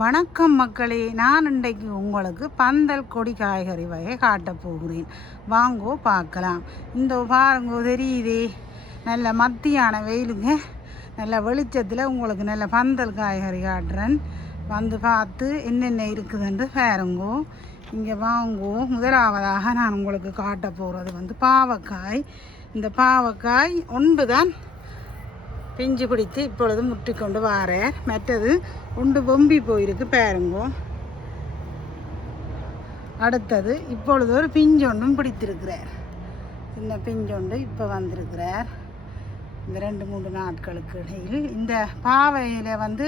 வணக்கம் மக்களே, நான் இன்றைக்கு உங்களுக்கு பந்தல் கொடி காய்கறி வகை காட்டப் போகிறேன். வாங்கோ பார்க்கலாம். இந்த பாருங்கோ தெரியுதே, நல்ல மத்தியான வெயிலுங்க, நல்ல வெளிச்சத்தில் உங்களுக்கு நல்ல பந்தல் காய்கறி காட்டுறேன். வந்து பார்த்து என்னென்ன இருக்குதுன்னு பாருங்கோ. இங்கே வாங்கோ. முதலாவதாக நான் உங்களுக்கு காட்ட போகிறது வந்து பாவக்காய். இந்த பாவக்காய் ஒன்று தான் பிஞ்சு பிடித்து இப்பொழுது முட்டி கொண்டு வாரேன். மற்றது ஒன்று பொம்பி போயிருக்கு பாருங்கோ. அடுத்தது இப்பொழுது ஒரு பிஞ்சொன்றும் பிடித்திருக்கிறார். சின்ன பிஞ்சொண்டு இப்போ வந்திருக்கிறார். இந்த 2-3 நாட்களுக்கு இடையில் இந்த பாவையில் வந்து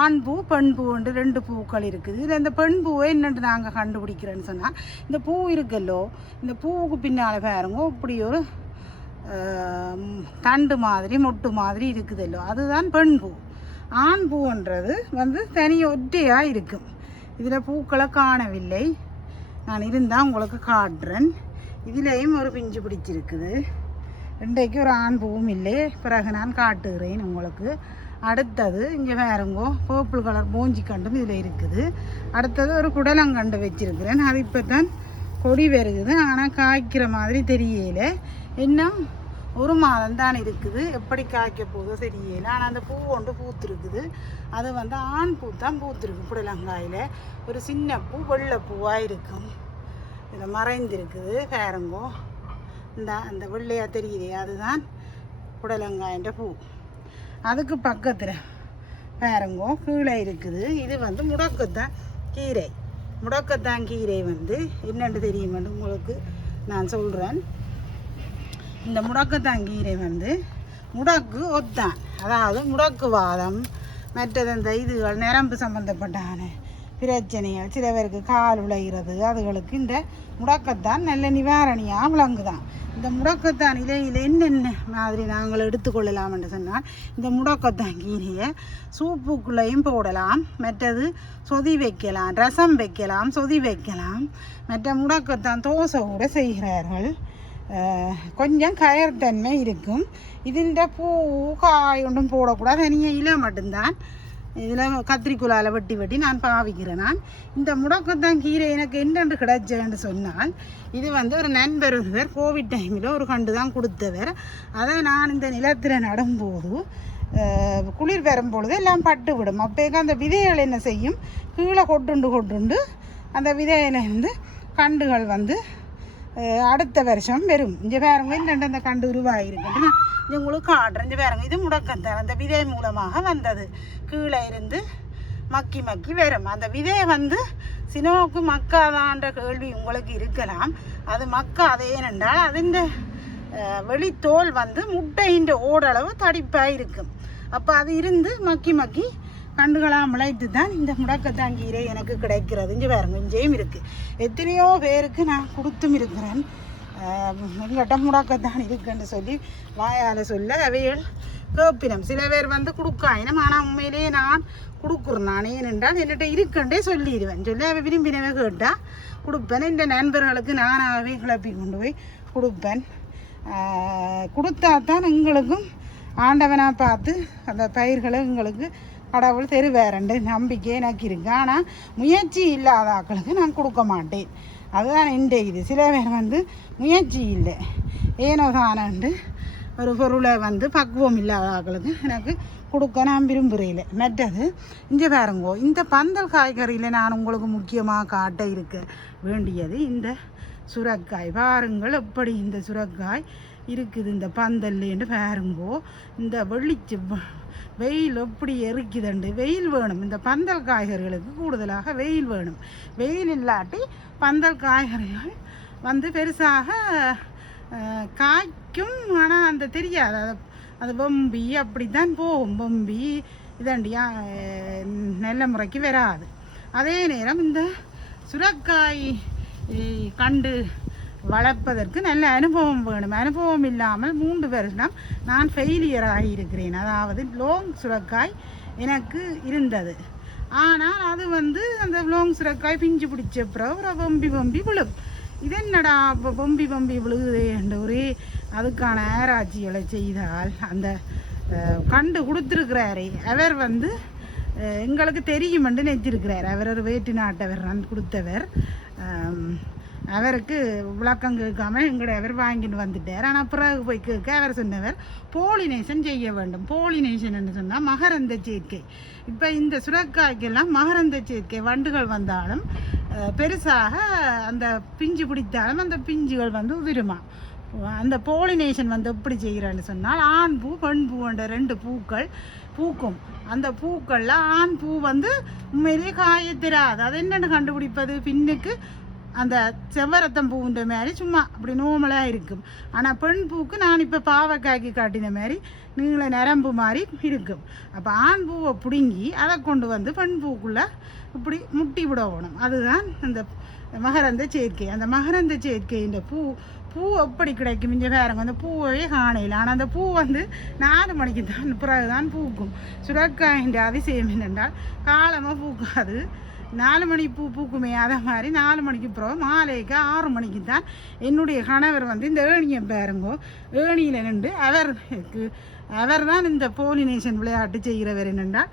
ஆண் பூ பெண் பூ என்று 2 பூக்கள் இருக்குது. இதில் இந்த பெண் பூவை என்னென்று நாங்கள் கண்டுபிடிக்கிறேன்னு சொன்னால், இந்த பூ இருக்குல்லோ, இந்த பூவுக்கு பின்னால் பாருங்க இப்படி ஒரு தண்டு மாதிரி மொட்டு மாதிரி இருக்குதல்லோ, அதுதான் பெண் பூ. ஆண் பூன்றது வந்து தனி ஒற்றையாக இருக்கும். இதில் பூக்களை காணவில்லை. நான் இருந்தால் உங்களுக்கு காட்டுறேன். இதிலேயும் ஒரு பிஞ்சு பிடிச்சிருக்குது. இன்றைக்கு ஒரு ஆண் பூவும் இல்லை, பிறகு நான் காட்டுகிறேன் உங்களுக்கு. அடுத்தது இங்கே வேறுங்கோ பர்பிள் கலர் போஞ்சி கண்டும் இதில் இருக்குது. அடுத்தது ஒரு குடலங்கண்டு வச்சிருக்கிறேன். அது இப்போ தான் கொடி வருகுது, ஆனால் காய்க்கிற மாதிரி தெரியல. இன்னும் 1 மாதம் தான் இருக்குது. எப்படி காய்க்க போதோ தெரியல. ஆனால் அந்த பூ ஒன்று பூத்துருக்குது. அது வந்து ஆண் பூ தான் பூத்துருக்கு. புடலங்காயில் ஒரு சின்ன பூ வெள்ளை பூவாக இருக்கும். இதில் மறைந்திருக்குது பாருங்கோ. அந்த வெள்ளையாக தெரியுதே, அதுதான் புடலங்காயின்ற பூ. அதுக்கு பக்கத்தில் பாருங்கோ கீழே இருக்குது. இது வந்து முடக்கத்தான் கீரை. முடக்கத்தான் கீரை வந்து என்னென்று தெரியுமென்று உங்களுக்கு நான் சொல்கிறேன். இந்த முடக்கத்தான் கீரை வந்து முடக்கு ஒத்தான், அதாவது முடக்கு வாதம், மற்றது இந்த இதுகள் நரம்பு சம்பந்தப்பட்டான பிரச்சனைகள், சில பேருக்கு கால் உழைகிறது, அதுகளுக்கு இந்த முடக்கத்தான் நல்ல நிவாரணியாக விளங்குதான். இந்த முடக்கத்தான் இலையில் என்னென்ன மாதிரி நாங்கள் எடுத்துக்கொள்ளலாம் என்று சொன்னால், இந்த முடக்கத்தான் கீரையை சூப்புக்குள்ளேயும் போடலாம், மற்றது சொதி வைக்கலாம், ரசம் வைக்கலாம், சொதி வைக்கலாம். மற்ற முடக்கத்தான் தோசை கூட செய்கிறார்கள். கொஞ்சம் கயர்த்தன்மை இருக்கும். இதில் பூ காய் ஒன்றும் போடக்கூடாது, தனியாக இலை மட்டும்தான். இதில் கத்திரிக்குள்ளால் வெட்டி வெட்டி நான் பாவிக்கிறேன். நான் இந்த முடக்கத்தான் கீரை எனக்கு என்னென்று கிடைச்சேன்னு சொன்னால், இது வந்து ஒரு நண்பர் ஒருவர் கோவிட் டைமில் ஒரு கண்டு தான் கொடுத்தவர். அதை நான் இந்த நிலத்தில் நடும்போது குளிர் வரும்பொழுது எல்லாம் பட்டு விடும். அப்போக்கு அந்த விதைகள் என்ன செய்யும், கீழே கொட்டுண்டு அந்த விதையிலேருந்து கண்டுகள் வந்து அடுத்த வருஷம் வரும். இங்கே பாருங்க என்னென்று அந்த கண்டு உருவாகிருக்குன்ட்டு நான் இங்கே உங்களுக்கு காட்டுறேன். இங்கே பாருங்க, இது முடக்கத்தான் அந்த விதை மூலமாக வந்தது. கீழே இருந்து மக்கி மக்கி வரும். அந்த விதையை வந்து சினோவுக்கு மக்காதான்ற கேள்வி உங்களுக்கு இருக்கலாம். அது மக்காதே ஏனென்றால் அதிൻ്റെ வெளித்தோல் வந்து முட்டையின் ஓரளவு தடிப்பாக இருக்கும். அப்போ அது இருந்து மக்கி மக்கி கண்டுகளாக முளைத்து தான் இந்த முடக்கத்தான் கீரை எனக்கு கிடைக்கிறது. இங்கே பாருங்க, இங்கேயும் இருக்குது. எத்தனையோ பேருக்கு நான் கொடுத்தும் இருக்கிறேன். எங்கிட்ட முடக்கத்தான் இருக்குன்னு சொல்லி வாயால் சொல்ல அவைகள் கேப்பினம். சில பேர் வந்து கொடுக்காயினம், ஆனால் உண்மையிலேயே நான் கொடுக்குறேன். நான் ஏனென்றால் என்னிட்ட இருக்குன்றே சொல்லிடுவேன். சொல்லி அவை விரும்பினவே கேட்டால் கொடுப்பேன். இந்த நண்பர்களுக்கு நானாகவே கிளப்பி கொண்டு போய் கொடுப்பேன். கொடுத்தா தான் எங்களுக்கும் ஆண்டவனாக பார்த்து அந்த பயிர்களை எங்களுக்கு கடவுள் தெருவேறண்டு நம்பிக்கை எனக்கு இருக்கு. ஆனால் முயற்சி இல்லாத ஆக்களுக்கு நான் கொடுக்க மாட்டேன். அதுதான் எந்த இது. சில பேர் வந்து முயற்சி இல்லை, ஏனோ தானண்டு ஒரு பொருளை வந்து பக்குவம் இல்லாத ஆக்களுக்கு எனக்கு கொடுக்க நான் விரும்புகிறேன். மற்றது இங்கே பாருங்கோ, இந்த பந்தல் காய்கறியில் நான் உங்களுக்கு முக்கியமாக காட்ட இருக்க வேண்டியது இந்த சுரக்காய். பாருங்கள் எப்படி இந்த சுரக்காய் இருக்குது இந்த பந்தல்லேன்னு பாருங்கோ. இந்த வெளிச்சு வெயில் எப்படி எரிக்குதுண்டு. வெயில் வேணும். இந்த பந்தல் காய்கறிகளுக்கு கூடுதலாக வெயில் வேணும். வெயில் இல்லாட்டி பந்தல் காய்கறிகள் வந்து பெருசாக காய்க்கும். ஆனால் அந்த தெரியாது, அது பொம்பி அப்படி தான் போகும். பொம்பி இதாண்டியா நல்ல முறைக்கு வராது. அதே நேரம் இந்த சுரக்காய் கண்டு வளர்ப்பதற்கு நல்ல அனுபவம் வேணும். அனுபவம் இல்லாமல் 3 வருஷம் நான் ஃபெயிலியர் ஆகியிருக்கிறேன். அதாவது லோங் சுரக்காய் எனக்கு இருந்தது. ஆனால் அது வந்து அந்த லோங் சுரக்காய் பிஞ்சு பிடிச்ச பிறகு பொம்பி விழும். இதென்னடா இப்போ பொம்பி விழுகுதே என்ற ஒரே அதுக்கான ஆராய்ச்சிகளை செய்தால் அந்த கண்டு கொடுத்துருக்கிறாரே அவர் வந்து எங்களுக்கு தெரியுமென்று நினைச்சிருக்கிறார். அவர் ஒரு வேட்டு நாட்டவர் கொடுத்தவர். அவருக்கு விளக்கம் கேட்காம அவர் வாங்கிட்டு வந்துட்டார். ஆனால் பிறகு போய் கேட்க அவர் சொன்னவர் போலினேஷன் செய்ய வேண்டும். போலினேஷன் சொன்னால் மகரந்த சேர்க்கை. இப்போ இந்த சுரக்காய்க்கெல்லாம் மகரந்த சேர்க்கை வண்டுகள் வந்தாலும் பெருசாக அந்த பிஞ்சு பிடித்தாலும் அந்த பிஞ்சுகள் வந்து உதிருமா. அந்த போலினேஷன் வந்து எப்படி செய்கிறேன்னு சொன்னால் ஆண் பூ பெண் பூன்ற 2 பூக்கள் பூக்கும். அந்த பூக்களில் ஆண் பூ வந்து உண்மையிலேயே காயத்திராது. அது என்னென்னு கண்டுபிடிப்பது? பின்னுக்கு அந்த செவ்வரத்தம் பூன்ற மாதிரி சும்மா அப்படி நோமலாக இருக்கும். ஆனால் பெண் பூக்கு நான் இப்போ பாவக்காய்க்கு காட்டின மாதிரி நீள நரம்பு மாதிரி இருக்கும். அப்போ ஆண் பூவை பிடுங்கி அதை கொண்டு வந்து பெண் பூக்குள்ளே இப்படி முட்டி விடணும். அதுதான் அந்த மகரந்த சேர்க்கை. அந்த மகரந்த சேர்க்கைன்ற பூ எப்படி கிடைக்கும்? இங்கே வேறங்க அந்த பூவே காணையில். ஆனால் அந்த பூ வந்து 4 மணிக்கு தான் பிறகுதான் பூக்கும். சுரக்காயின்ற அதிசயம் என்னென்றால் காலமாக பூக்காது. 4 மணி பூக்குமே. அதை மாதிரி 4 மணிக்கு பிறகு மாலைக்கு 6 மணிக்கு தான் என்னுடைய கணவர் வந்து இந்த ஏணியை பாருங்கோ ஏணியில் நின்று அவர் தான் இந்த போலினேஷன் விளையாட்டு செய்கிறவர். என்னென்றால்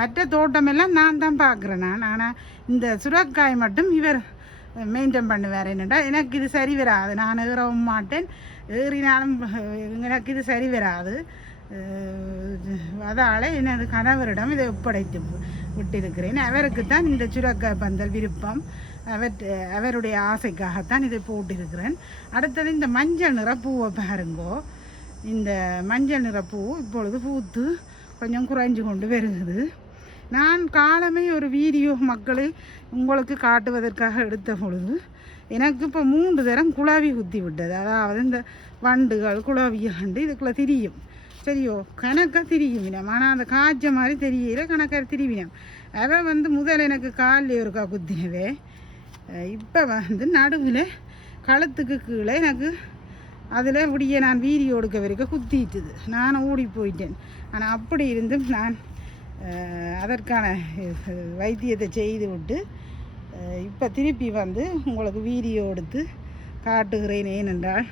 மற்ற தோட்டமெல்லாம் நான் தான் பார்க்குறேன் ஆனால் இந்த சுரக்காய் மட்டும் இவர் மெயின்டைன் பண்ணுவார். என்னென்னா எனக்கு இது சரி வராது, நான் ஏறவும் மாட்டேன், ஏறினாலும் எனக்கு இது சரி வராது. அதால் எனது கணவரிடம் இதை ஒப்படைத்து விட்டிருக்கிறேன். அவருக்கு தான் இந்த சுரக்காய் பந்தல் விருப்பம். அவருடைய ஆசைக்காகத்தான் இதை போட்டிருக்கிறேன். அடுத்தது இந்த மஞ்சள் நிற பூவை பாருங்கோ. இந்த மஞ்சள் நிற பூ இப்பொழுது பூத்து கொஞ்சம் குறைஞ்சு கொண்டு வருகிறது. நான் காலமே ஒரு வீடியோ மக்களை உங்களுக்கு காட்டுவதற்காக எடுத்த பொழுது எனக்கு இப்போ 3 தரம் குழாவி குத்தி விட்டது. அதாவது இந்த வண்டுகள் குழாவியாண்டு இதுக்குள்ளே திரியும். சரியோ கணக்காக திரிவினம். ஆனால் அந்த காய்ச்ச மாதிரி தெரியல, கணக்காக திரிவினம். அதை வந்து முதல் எனக்கு காலில் ஒருக்கா குத்தினவே. இப்போ வந்து நடுவில் கழுத்துக்கு கீழே எனக்கு அதில் இப்படியே நான் வீடியோ எடுக்க வரைக்கும் குத்திட்டுது. நான் ஓடி போயிட்டேன். ஆனால் அப்படி இருந்தும் நான் அதற்கான வைத்தியத்தை செய்து விட்டு இப்போ திருப்பி வந்து உங்களுக்கு வீடியோ எடுத்து காட்டுகிறேன். ஏனென்றால்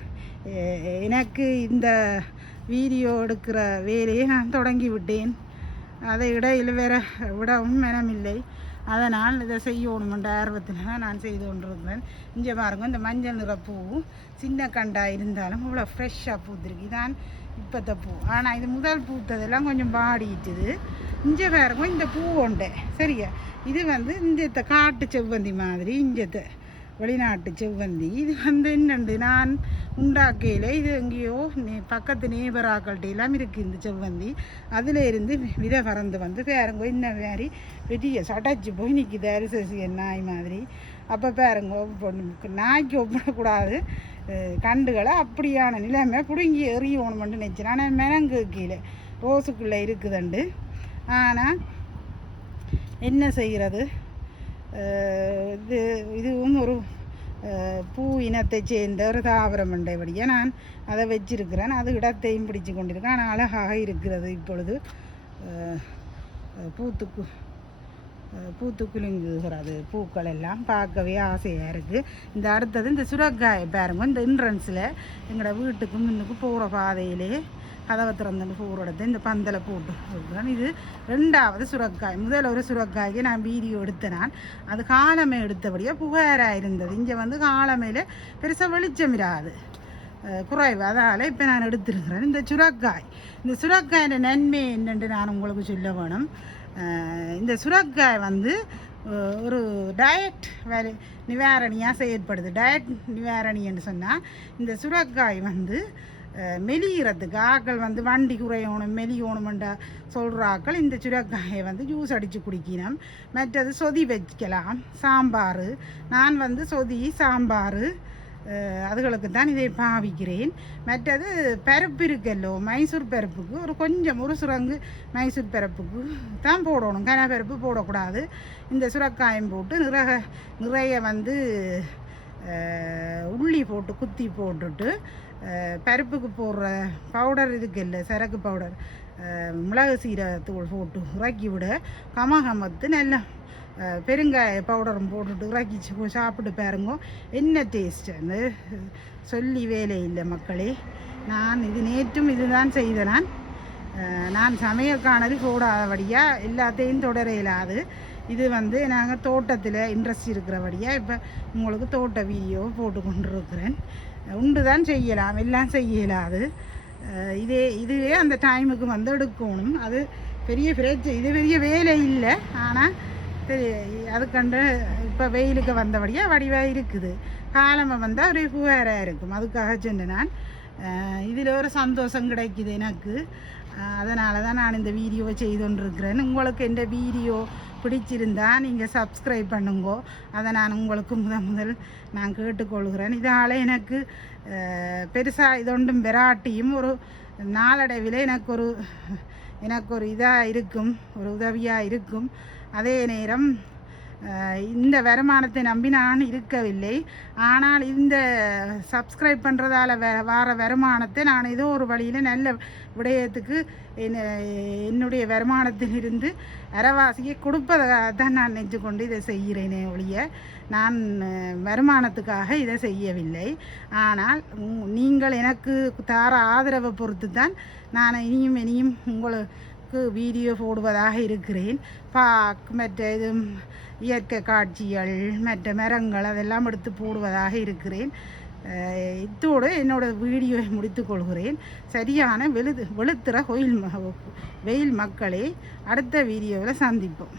எனக்கு இந்த வீடியோ எடுக்கிற வேலையை நான் தொடங்கி விட்டேன். அதை இடையில் வேற விடவும் மனமில்லை. அதனால் இதை செய்யணுமென்ற ஆர்வத்தில் தான் நான் செய்து கொண்டிருக்கிறேன். இங்கே பாருங்க, இந்த மஞ்சள் நிற பூ சின்ன கண்டாக இருந்தாலும் இவ்வளோ ஃப்ரெஷ்ஷாக பூத்துருக்கு. இதான் இப்போத்த பூ. ஆனால் இது முதல் பூத்ததெல்லாம் கொஞ்சம் பாடிட்டுது. இங்கே பாருங்க, இந்த பூ உண்டே சரியா, இது வந்து இந்த காட்டு செவ்வந்தி மாதிரி, இஞ்சத்தை வெளிநாட்டு செவ்வந்தி. இது வந்து என்னண்டு நான் உண்டாக்கையில் இது எங்கேயோ பக்கத்து நேபராக்கள்கிட்ட எல்லாம் இருக்குது இந்த செவ்வந்தி. அதில் இருந்து விதை பறந்து வந்து பாருங்க இந்த மாதிரி பெரிய சடைச்சி போய் நிற்கிது அரிசசியன் நாய் மாதிரி. அப்போ பாருங்க, நாய்க்கு ஒப்பிடக்கூடாது கண்டுகளை. அப்படியான நிலைமை பிடுங்கி எறியணுமென்று நினச்சேன். ஆனால் மெனங்கு கீழே ரோஸுக்குள்ளே இருக்குதுண்டு. ஆனால் என்ன செய்கிறது, இதுவும் ஒரு பூ இனத்தை சேர்ந்த ஒரு தாவரம் உண்டபடியாக நான் அதை வச்சிருக்கிறேன். அது இடத்தையும் பிடிச்சு கொண்டிருக்கேன். ஆனால் அழகாக இருக்கிறது. இப்பொழுது பூத்து குலுங்குகிறது. பூக்கள் எல்லாம் பார்க்கவே ஆசையாக இருக்குது. இந்த அடுத்தது இந்த சுரக்காயை பாருங்க, இந்த என்ட்ரன்ஸில் எங்களோட வீட்டுக்கு முன்னுக்கு போகிற பாதையிலே கதவை திறந்துட்டு போகிற இடத்த இந்த பந்தலை போட்டு இருக்கிறேன். இது 2வது சுரக்காய். முதல்ல ஒரு சுரக்காய்க்கு நான் வீடியோ எடுத்தேன். நான் அது காலமே எடுத்தபடியாக புகாராக இருந்தது. இங்கே வந்து காலமையில் பெருசாக வெளிச்சம் இராது, குறைவு. அதனால் இப்போ நான் எடுத்துருக்கிறேன் இந்த சுரக்காயோட நன்மை என்னென்று நான் உங்களுக்கு சொல்ல வேணும். இந்த சுரக்காய் வந்து ஒரு டயட் நிவாரணியாக செயற்படுது. டயட் நிவாரணி என்று சொன்னால் இந்த சுரக்காய் வந்து மெலிகிறதுக்கு ஆக்கள் வந்து வண்டி குறையணும் மெலியணுமெண்டா சொல்கிற ஆக்கள் இந்த சுரக்காயை வந்து ஜூஸ் அடித்து குடிக்கணும். மற்றது சொதி வச்சுக்கலாம், சாம்பார். நான் வந்து சொதி சாம்பார் அதுகளுக்கு தான் இதை பாவிக்கிறேன். மற்றது பருப்பு இருக்கல்லோ, மைசூர் பருப்புக்கு ஒரு சுரங்கு மைசூர் பருப்புக்கு தான் போடணும், கனப்பருப்பு போடக்கூடாது. இந்த சுரக்காயம் போட்டு நிறைய வந்து உள்ளி போட்டு குத்தி போட்டுட்டு பருப்புக்கு போடுற பவுடர் இருக்குல்ல, சரக்கு பவுடர், மிளகு சீரகத்தூள் போட்டு இறக்கி விட கமகமத்து நல்லா பெருங்காய பவுடரும் போட்டுட்டு இறக்கி சாப்பிட்டு பாருங்க, என்ன டேஸ்ட்டு சொல்லி வேலை இல்லை மக்களே. நான் இது நேற்றும் இதுதான் செய்தேன். நான் நான் சமையற்கானது போடாதபடியாக எல்லாத்தையும் தொடர இயலாது. இது வந்து நாங்கள் தோட்டத்தில் இன்ட்ரெஸ்ட் இருக்கிறபடியாக இப்போ உங்களுக்கு தோட்ட வீடியோ போட்டு கொண்டிருக்கிறேன். உண்டு தான் செய்யலாம், எல்லாம் செய்ய இயலாது. இதுவே அந்த டைமுக்கு வந்து எடுக்கணும். அது பெரிய பிரச்சனை, இது பெரிய வேலை இல்லை. ஆனால் அதுக்கண்டு இப்போ வெயிலுக்கு வந்தபடியாக வடிவாக இருக்குது. காலமாக வந்தால் ஒரு புகாராக இருக்கும். அதுக்காக சொன்னேன் நான். இதில் ஒரு சந்தோஷம் கிடைக்குது எனக்கு. அதனால தான் நான் இந்த வீடியோவை செய்து கொண்டிருக்கிறேன். உங்களுக்கு இந்த வீடியோ பிடிச்சிருந்தா நீங்கள் சப்ஸ்கிரைப் பண்ணுங்கோ. அதை நான் உங்களுக்கு முதல் நான் கேட்டுக்கொள்கிறேன். இதால் எனக்கு பெருசாக இதொன்றும் பெராட்டியும் ஒரு நாளடைவில் எனக்கு ஒரு இதாக இருக்கும், ஒரு உதவியாக இருக்கும். அதே நேரம் இந்த வருமானத்தை நம்பி நான் இருக்கவில்லை. ஆனால் இந்த சப்ஸ்கிரைப் பண்ணுறதால வர வருமானத்தை நான் ஏதோ ஒரு வழியில் நல்ல விடயத்துக்கு என்னுடைய வருமானத்திலிருந்து அரைவாசியை கொடுப்பதாக தான் நான் நினைச்சு கொண்டு இதை செய்கிறேனே ஒழிய நான் வருமானத்துக்காக இதை செய்யவில்லை. ஆனால் நீங்கள் எனக்கு தார ஆதரவை பொறுத்து தான் நான் இனியும் உங்களுக்கு வீடியோ போடுவதாக இருக்கிறேன். மற்ற இது இயற்கை காட்சிகள், மற்ற மரங்கள் அதெல்லாம் எடுத்து போடுவதாக இருக்கிறேன். இத்தோடு என்னோட வீடியோவை முடித்துக்கொள்கிறேன். சரியான வெளுத்துற வெயில் மக்களே, அடுத்த வீடியோவில் சந்திப்போம்.